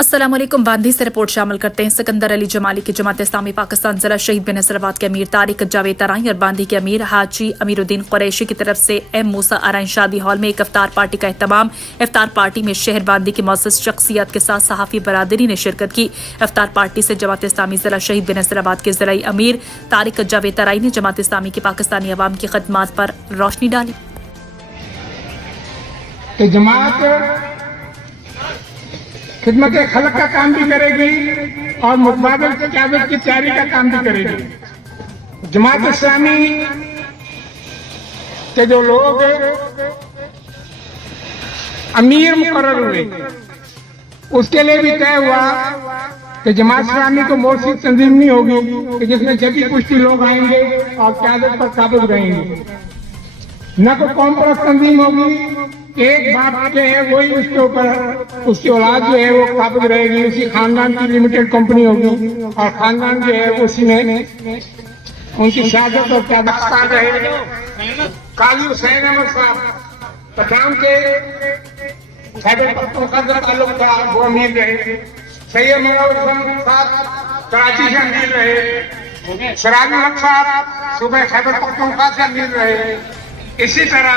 अस्सलाम वालेकुम। बांदी से रिपोर्ट शामिल करते हैं। सिकंदर अली जमाली की जमात इस्लामी पाकिस्तान जिला शहीद बिन नसराबाद के अमीर तारिक जावेद तराई और बांदी के अमीर हाजी अमीरुद्दीन कुरैशी की तरफ से एम मूसा अराइन शादी हॉल में एक इफ्तार पार्टी का एहतमाम। इफ्तार पार्टी में शहर बांदी की मौसस शख्सियत के साथ सहाफ़ी बरादरी ने शिरकत की। इफ्तार पार्टी से जमात इस्लामी जिला शहीद बिन नसराबाद के जिला अमीर तारिक जावेद तराई ने जमात इस्लामी की पाकिस्तानी अवाम की खदमात पर रोशनी डाली। खिदमत खलक का काम भी करेगी और मुतबादिल क़यादत की तैयारी का काम भी करेगी। जमात इस्लामी के जो लोग अमीर मुकर्रर हुए उसके लिए भी तय हुआ कि जमात इस्लामी को मोर्शी तंजीम नहीं होगी कि जिसमें जगी पुष्टि लोग आएंगे और क़यादत पर काबिज रहेंगे। न कोई कौम परस्त तंजीम होगी, एक बाप जो है वही उसके ऊपर उसकी औलाद जो है वो काबिज रहेगी, उसी खानदान की लिमिटेड कंपनी होगी और खानदान जो है उसी में उनकी शहादत और क़यादत रहे। काजी हुसैन अहमद साहब पठान के खैबर पख्तूनख्वा का ताल्लुक था, वो अमीर रहे। सैयद मोहम्मद साहब कराची से अमीर रहे। सिराज अहमद साहब सूबे खैबर पख्तूनख्वा से अमीर रहे। इसी तरह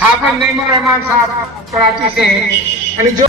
हाफिज नईमुर रहमान साहब कराची से हैं। जो